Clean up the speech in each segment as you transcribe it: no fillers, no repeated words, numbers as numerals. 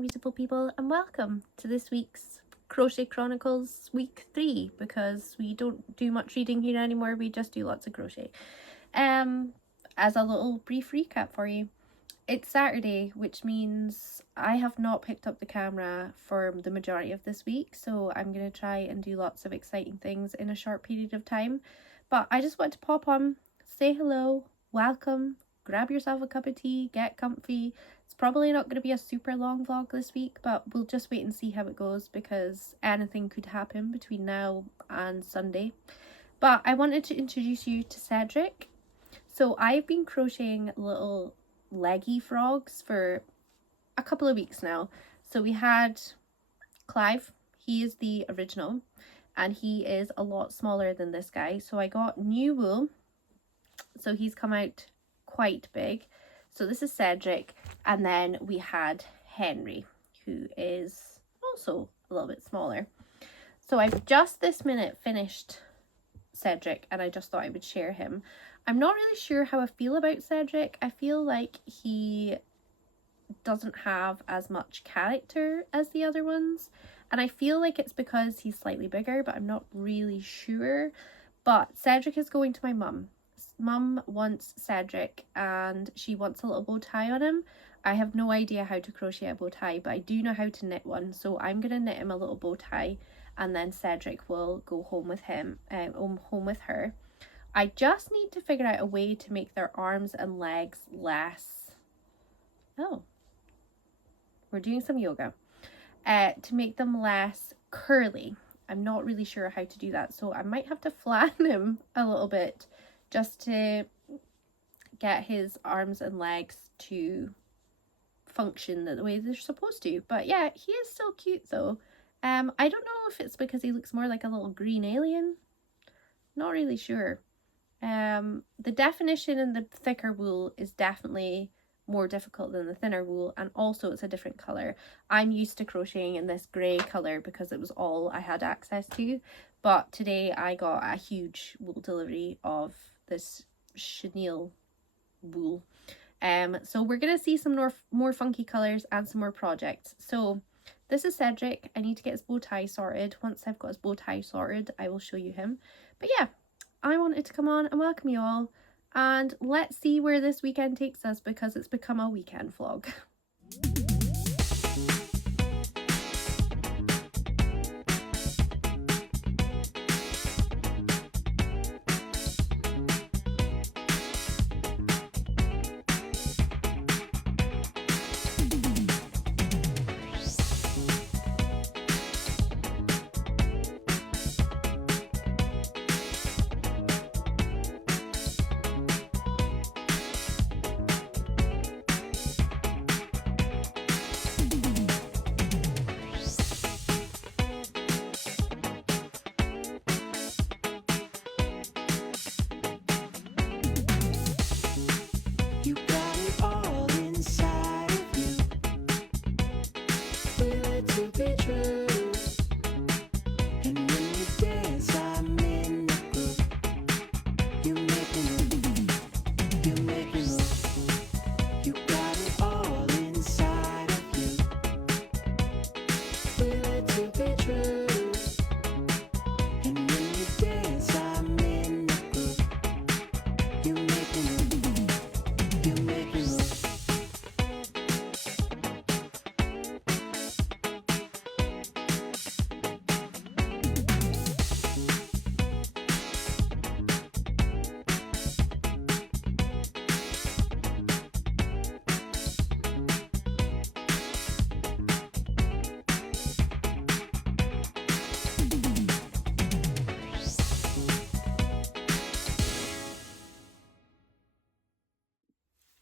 beautiful people, and welcome to this week's Crochet Chronicles week 3, because we don't do much reading here anymore, we just do lots of crochet. As a little brief recap for you, it's Saturday, which means I have not picked up the camera for the majority of this week, so I'm going to try and do lots of exciting things in a short period of time. But I just want to pop on, say hello, welcome, grab yourself a cup of tea, get comfy. It's probably not going to be a super long vlog this week, but we'll just wait and see how it goes, because anything could happen between now and Sunday. But I wanted to introduce you to Cedric. So I've been crocheting little leggy frogs for a couple of weeks now. So we had Clive, he is the original, and he is a lot smaller than this guy. So I got new wool, so he's come out quite big. So this is Cedric, and then we had Henry, who is also a little bit smaller. So I've just this minute finished Cedric, and I just thought I would share him. I'm not really sure how I feel about Cedric. I feel like he doesn't have as much character as the other ones, and I feel like it's because he's slightly bigger, but I'm not really sure. But Cedric is going to my mum. Mum wants Cedric and she wants a little bow tie on him. I have no idea how to crochet a bow tie, but I do know how to knit one, so I'm gonna knit him a little bow tie, and then Cedric will go home with him, home with her. I just need to figure out a way to make their arms and legs less, oh, we're doing some yoga, to make them less curly. I'm not really sure how to do that, so I might have to flatten him a little bit just to get his arms and legs to function the way they're supposed to. But yeah, he is still cute though. I don't know if it's because he looks more like a little green alien. Not really sure. The definition in the thicker wool is definitely more difficult than the thinner wool, and also it's a different colour. I'm used to crocheting in this grey colour because it was all I had access to, but today I got a huge wool delivery of this chenille wool. So we're gonna see some more funky colours and some more projects. So this is Cedric. I need to get his bow tie sorted. Once I've got his bow tie sorted, I will show you him. But yeah, I wanted to come on and welcome you all, and let's see where this weekend takes us, because it's become a weekend vlog.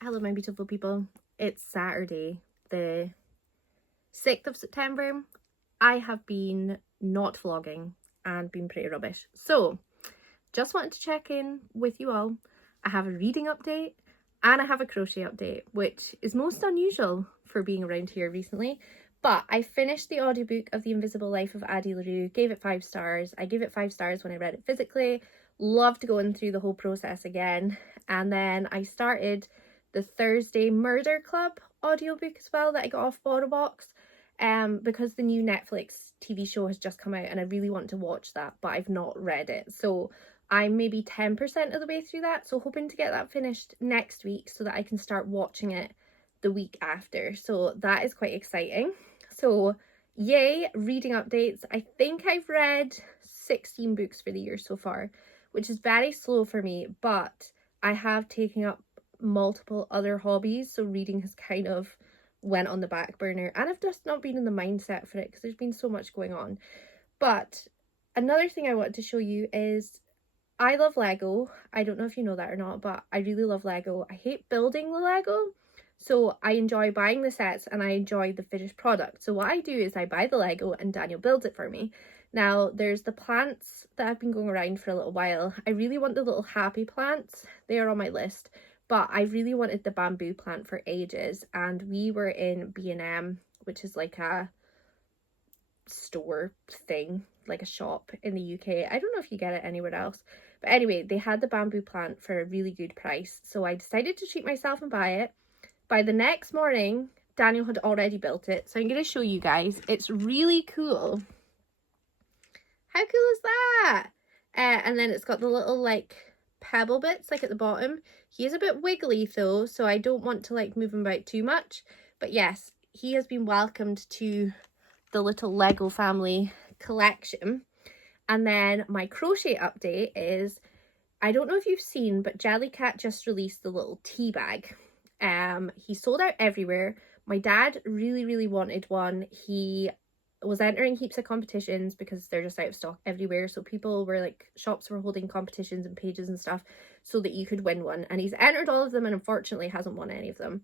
Hello my beautiful people, it's Saturday the 6th of September. I have been not vlogging and been pretty rubbish, so just wanted to check in with you all. I have a reading update and I have a crochet update, which is most unusual for being around here recently. But I finished the audiobook of The Invisible Life of Addie LaRue, gave it 5 stars. I gave it 5 stars when I read it physically, loved going through the whole process again. And then I started the Thursday Murder Club audiobook as well that I got off BorrowBox. because the new Netflix TV show has just come out and I really want to watch that, but I've not read it. So I'm maybe 10% of the way through that. So hoping to get that finished next week so that I can start watching it the week after. So that is quite exciting. So yay, reading updates. I think I've read 16 books for the year so far, which is very slow for me, but I have taken up multiple other hobbies. So reading has kind of went on the back burner, and I've just not been in the mindset for it because there's been so much going on. But another thing I wanted to show you is I love Lego. I don't know if you know that or not, but I really love Lego. I hate building the Lego, so I enjoy buying the sets and I enjoy the finished product. So what I do is I buy the Lego and Daniel builds it for me. Now there's the plants that have been going around for a little while. I really want the little happy plants. They are on my list. But I really wanted the bamboo plant for ages, and we were in B&M, which is like a store thing, like a shop in the UK. I don't know if you get it anywhere else. But anyway, they had the bamboo plant for a really good price. So I decided to treat myself and buy it. By the next morning, Daniel had already built it. So I'm going to show you guys. It's really cool. How cool is that? And then it's got the little like pebble bits like at the bottom. He is a bit wiggly though, so I don't want to like move him about too much. But yes, he has been welcomed to the little Lego family collection. And then my crochet update is, I don't know if you've seen, but Jellycat just released the little tea bag. He sold out everywhere. My dad really wanted one. He was entering heaps of competitions because they're just out of stock everywhere. So people were like, shops were holding competitions and pages and stuff so that you could win one. And he's entered all of them and unfortunately hasn't won any of them.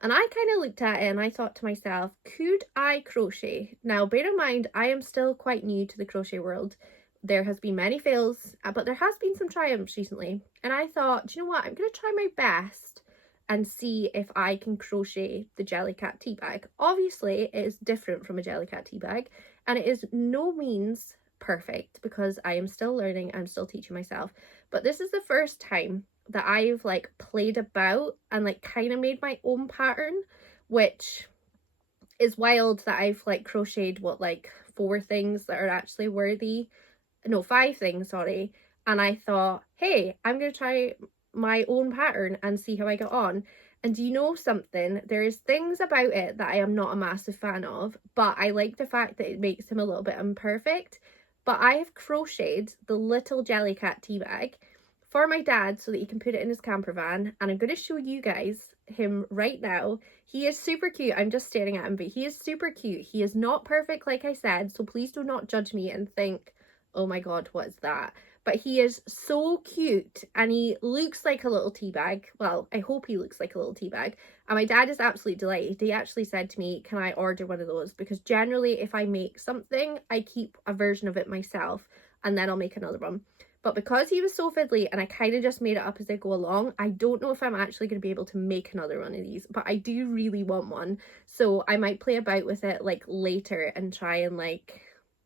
And I kind of looked at it and I thought to myself, could I crochet? Now, bear in mind, I am still quite new to the crochet world. There has been many fails, but there has been some triumphs recently. And I thought, do you know what? I'm going to try my best and see if I can crochet the Jellycat tea bag. Obviously, it is different from a Jellycat tea bag, and it is no means perfect because I am still learning, I'm still teaching myself. But this is the first time that I've like played about and like kind of made my own pattern, which is wild that I've like crocheted what, like 4 things that are actually worthy. No, 5 things, sorry. And I thought, hey, I'm going to try my own pattern and see how I get on. And do you know something? There is things about it that I am not a massive fan of, but I like the fact that it makes him a little bit imperfect. But I have crocheted the little Jellycat tea bag for my dad so that he can put it in his camper van, and I'm going to show you guys him right now. He is super cute. I'm just staring at him, but he is super cute. He is not perfect, like I said, so please do not judge me and think, oh my god, what is that? But he is so cute and he looks like a little tea bag. Well, I hope he looks like a little tea bag. And my dad is absolutely delighted. He actually said to me, can I order one of those? Because generally if I make something, I keep a version of it myself and then I'll make another one. But because he was so fiddly and I kind of just made it up as I go along, I don't know if I'm actually going to be able to make another one of these. But I do really want one. So I might play about with it like later and try and like,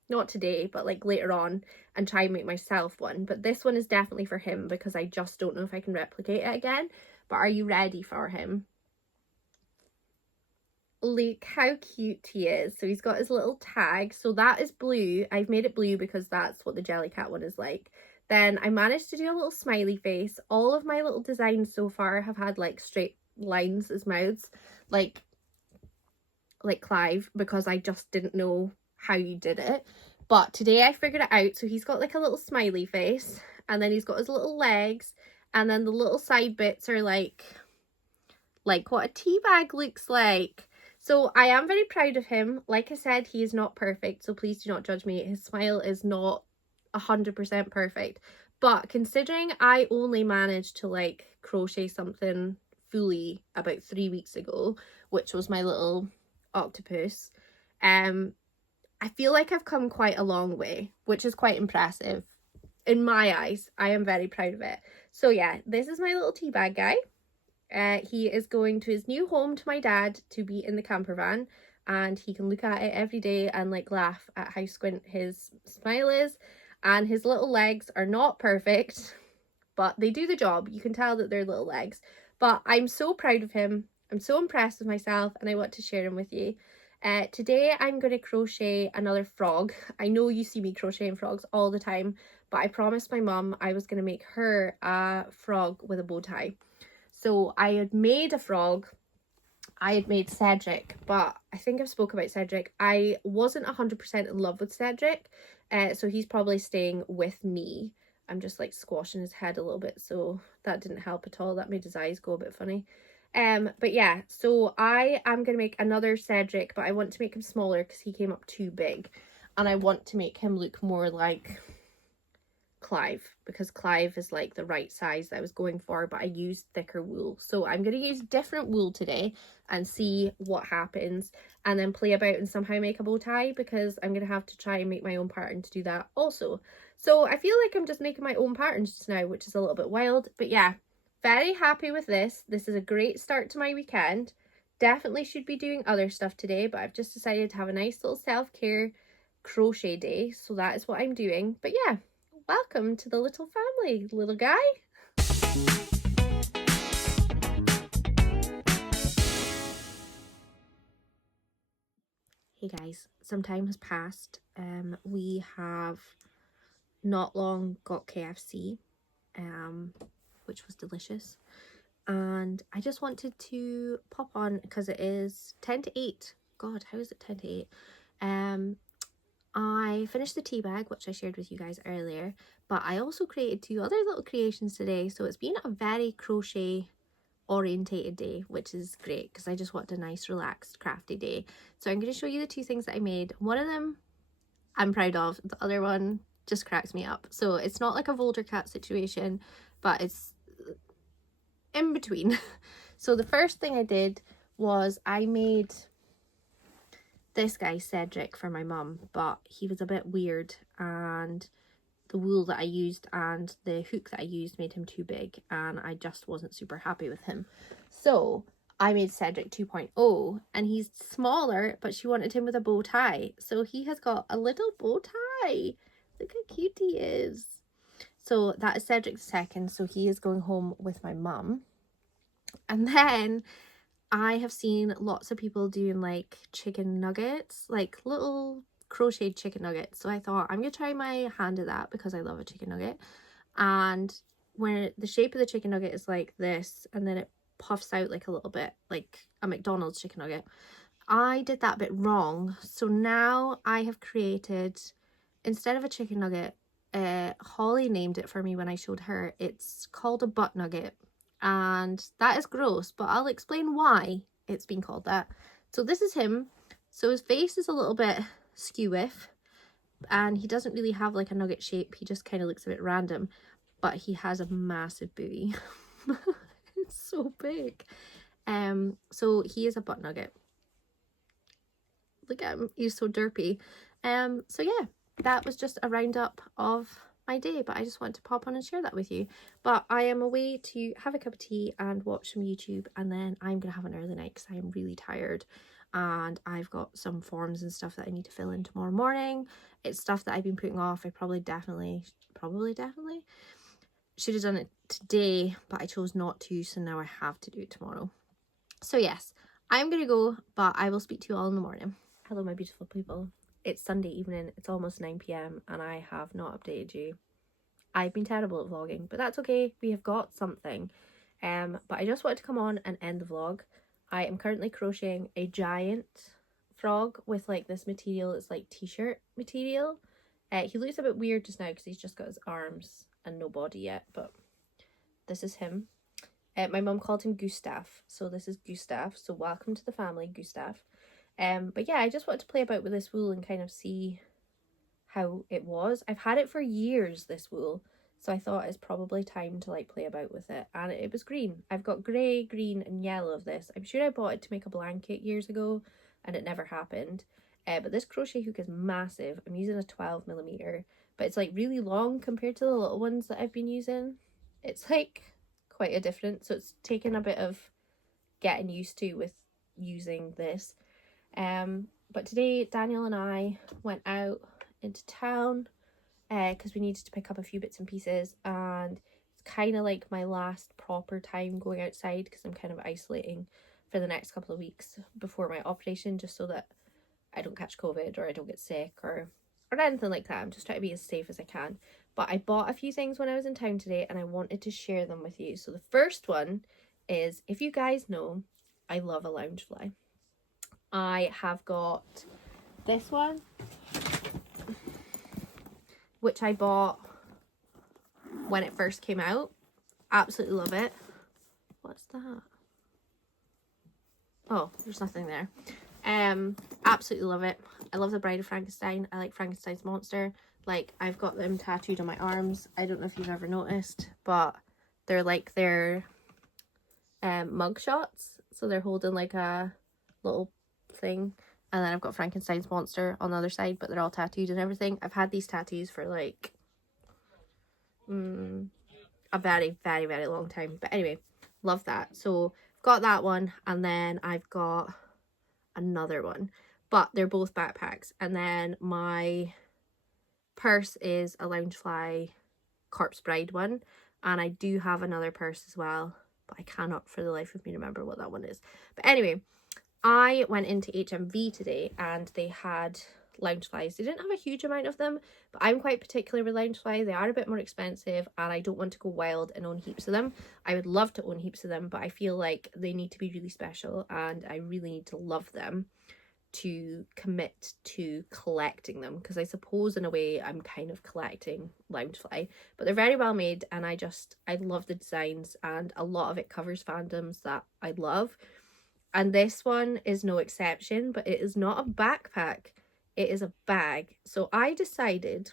not today, but like later on, and try and make myself one. But this one is definitely for him because I just don't know if I can replicate it again. But are you ready for him? Look how cute he is. So he's got his little tag. So that is blue. I've made it blue because that's what the Jellycat one is like. Then I managed to do a little smiley face. All of my little designs so far have had like straight lines as mouths, like Clive, because I just didn't know how you did it. But today I figured it out. So he's got like a little smiley face, and then he's got his little legs, and then the little side bits are like what a tea bag looks like. So I am very proud of him. Like I said, he is not perfect, so please do not judge me. His smile is not 100% perfect, but considering I only managed to like crochet something fully about 3 weeks ago, which was my little octopus, I feel like I've come quite a long way, which is quite impressive in my eyes. I am very proud of it. So yeah, this is my little tea bag guy. He is going to his new home to my dad to be in the camper van, and he can look at it every day and like laugh at how squint his smile is. And his little legs are not perfect, but they do the job. You can tell that they're little legs. But I'm so proud of him. I'm so impressed with myself, and I want to share him with you. Today I'm going to crochet another frog. I know you see me crocheting frogs all the time, but I promised my mum I was going to make her a frog with a bow tie. So I had made a frog. I had made Cedric, but I think I've spoke about Cedric. I wasn't 100% in love with Cedric, so he's probably staying with me. I'm just like squashing his head a little bit, so that didn't help at all. That made his eyes go a bit funny. But yeah, so I am going to make another Cedric, but I want to make him smaller because he came up too big. And I want to make him look more like Clive, because Clive is like the right size that I was going for, but I used thicker wool. So I'm going to use different wool today and see what happens, and then play about and somehow make a bow tie, because I'm going to have to try and make my own pattern to do that also. So I feel like I'm just making my own patterns just now, which is a little bit wild, but yeah, very happy with this. This is a great start to my weekend. Definitely should be doing other stuff today, but I've just decided to have a nice little self-care crochet day, so that is what I'm doing. But yeah, welcome to the little family, little guy. Hey guys, some time has passed. We have not long got KFC, which was delicious. And I just wanted to pop on because it is 10 to 8. God, how is it 10 to 8? I finished the tea bag, which I shared with you guys earlier, but I also created 2 other little creations today. So it's been a very crochet orientated day, which is great because I just want a nice relaxed crafty day. So I'm going to show you the 2 things that I made. One of them I'm proud of, the other one just cracks me up. So it's not like a Volder cat situation, but it's in between. So the first thing I did was I made this guy Cedric for my mum, but he was a bit weird, and the wool that I used and the hook that I used made him too big, and I just wasn't super happy with him. So I made Cedric 2.0, and he's smaller, but she wanted him with a bow tie. So he has got a little bow tie. Look how cute he is. So that is Cedric II, so he is going home with my mum. And then I have seen lots of people doing like chicken nuggets, like little crocheted chicken nuggets. So I thought I'm gonna try my hand at that because I love a chicken nugget. And when the shape of the chicken nugget is like this, and then it puffs out like a little bit like a McDonald's chicken nugget, I did that bit wrong. So now I have created, instead of a chicken nugget, Holly named it for me when I showed her. It's called a butt nugget, and that is gross, but I'll explain why it's been called that. So this is him. So his face is a little bit skew-iff, and he doesn't really have like a nugget shape. He just kind of looks a bit random, but he has a massive booty. It's so big. So he is a butt nugget. Look at him, he's so derpy. So yeah, that was just a roundup of my day, but I just want to pop on and share that with you. But I am away to have a cup of tea and watch some YouTube, and then I'm gonna have an early night because I am really tired, and I've got some forms and stuff that I need to fill in tomorrow morning. It's stuff that I've been putting off. I probably definitely should have done it today, but I chose not to, so now I have to do it tomorrow. So yes, I'm gonna go, but I will speak to you all in the morning. Hello my beautiful people. It's Sunday evening, it's almost 9 p.m. and I have not updated you. I've been terrible at vlogging, but that's okay, we have got something. But I just wanted to come on and end the vlog. I am currently crocheting a giant frog with like this material. It's like t-shirt material. He looks a bit weird just now because he's just got his arms and no body yet, but this is him. My mum called him Gustav, so this is Gustav. So welcome to the family, Gustav. But yeah, I just wanted to play about with this wool and kind of see how it was. I've had it for years, this wool, so I thought it's probably time to like play about with it. And it was green. I've got grey, green and yellow of this. I'm sure I bought it to make a blanket years ago and it never happened. But this crochet hook is massive. I'm using a 12mm, but it's like really long compared to the little ones that I've been using. It's like quite a difference, so it's taken a bit of getting used to with using this. But today Daniel and I went out into town because we needed to pick up a few bits and pieces, and it's kind of like my last proper time going outside because I'm kind of isolating for the next couple of weeks before my operation, just so that I don't catch COVID or I don't get sick or anything like that. I'm just trying to be as safe as I can. But I bought a few things when I was in town today and I wanted to share them with you. So the first one is, if you guys know, I love a loungefly. I have got this one, which I bought when it first came out. Absolutely love it. What's that? Oh, there's nothing there. Absolutely love it. I love the Bride of Frankenstein. I like Frankenstein's monster. Like, I've got them tattooed on my arms. I don't know if you've ever noticed, but they're like their mug shots. So they're holding like a little thing, and then I've got Frankenstein's monster on the other side, but they're all tattooed and everything. I've had these tattoos for like a very, very, very long time. But anyway, love that. So I've got that one, and then I've got another one, but they're both backpacks. And then my purse is a Loungefly Corpse Bride one, and I do have another purse as well, but I cannot for the life of me remember what that one is. But anyway, I went into HMV today and they had Loungeflies. They didn't have a huge amount of them, but I'm quite particular with Loungefly. They are a bit more expensive and I don't want to go wild and own heaps of them. I would love to own heaps of them, but I feel like they need to be really special and I really need to love them to commit to collecting them, because I suppose in a way I'm kind of collecting Loungefly, but they're very well made and I love the designs, and a lot of it covers fandoms that I love, and this one is no exception. But it is not a backpack, it is a bag. So I decided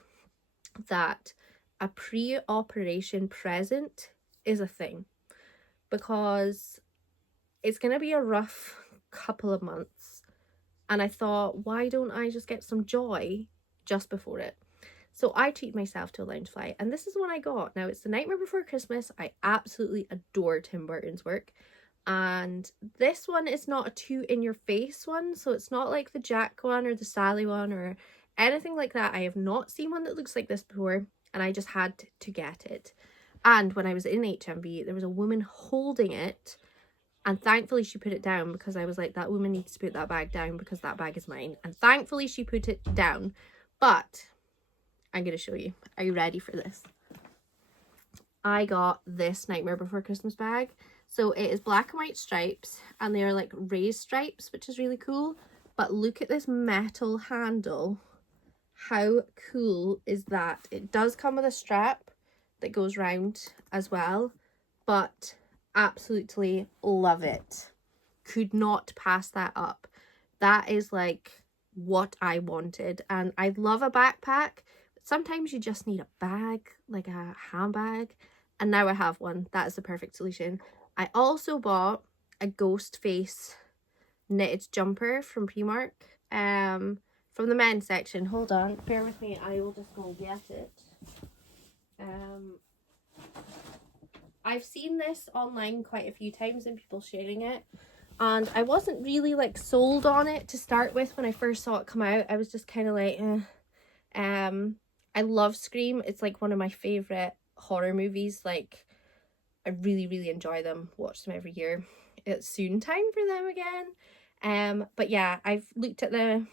that a pre-operation present is a thing, because it's going to be a rough couple of months. And I thought, why don't I just get some joy just before it? So I treated myself to a Loungefly, and this is the one I got. Now, it's The Nightmare Before Christmas. I absolutely adore Tim Burton's work. And this one is not a too in your face one. So it's not like the Jack one or the Sally one or anything like that. I have not seen one that looks like this before, and I just had to get it. And when I was in HMV, there was a woman holding it. And thankfully she put it down, because I was like, that woman needs to put that bag down because that bag is mine. And thankfully she put it down. But I'm going to show you. Are you ready for this? I got this Nightmare Before Christmas bag. So it is black and white stripes, and they are like raised stripes, which is really cool. But look at this metal handle. How cool is that? It does come with a strap that goes round as well, but absolutely love it. Could not pass that up. That is like what I wanted. And I love a backpack. Sometimes you just need a bag, like a handbag, and now I have one. That is the perfect solution. I also bought a ghost face knitted jumper from Primark, from the men's section. Hold on, bear with me, I will just go get it. I've seen this online quite a few times and people sharing it, and I wasn't really like sold on it to start with when I first saw it come out. I was just kind of like, I love Scream. It's like one of my favorite horror movies. Like, I really, really enjoy them, watch them every year. It's soon time for them again. But yeah, I've looked at the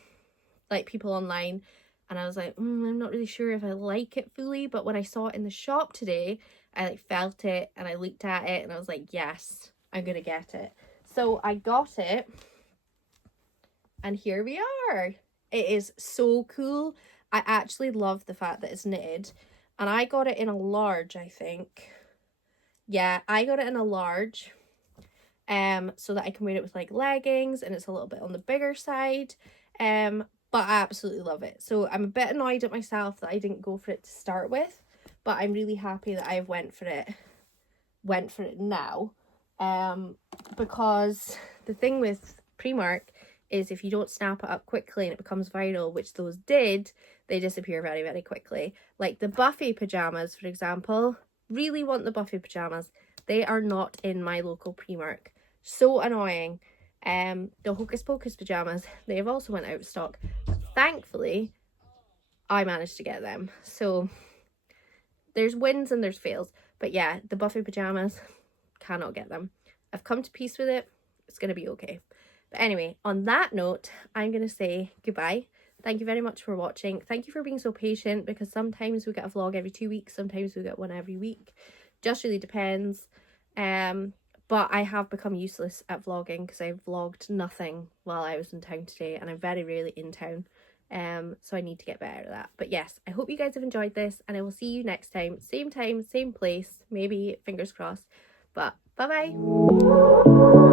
like people online and I was like, I'm not really sure if I like it fully. But when I saw it in the shop today, I like felt it and I looked at it and I was like, yes, I'm gonna get it. So I got it, and here we are. It is so cool. I actually love the fact that it's knitted, and I got it in a large, I think. Yeah, I got it in a large, so that I can wear it with like leggings, and it's a little bit on the bigger side, but I absolutely love it. So I'm a bit annoyed at myself that I didn't go for it to start with, but I'm really happy that I went for it now, because the thing with Primark is if you don't snap it up quickly and it becomes viral, which those did, they disappear very, very quickly. Like the Buffy pajamas, for example. Really want the Buffy pajamas. They are not in my local Primark. So annoying. The Hocus Pocus pajamas, they have also went out of stock. But thankfully, I managed to get them. So there's wins and there's fails. But yeah, the Buffy pajamas, cannot get them. I've come to peace with it. It's going to be okay. But anyway, on that note, I'm going to say goodbye. Thank you very much for watching. Thank you for being so patient, because sometimes we get a vlog every 2 weeks, sometimes we get one every week. Just really depends. But I have become useless at vlogging because I vlogged nothing while I was in town today, and I'm very rarely in town. So I need to get better at that. But yes, I hope you guys have enjoyed this, and I will see you next time, same place, maybe, fingers crossed. But bye bye.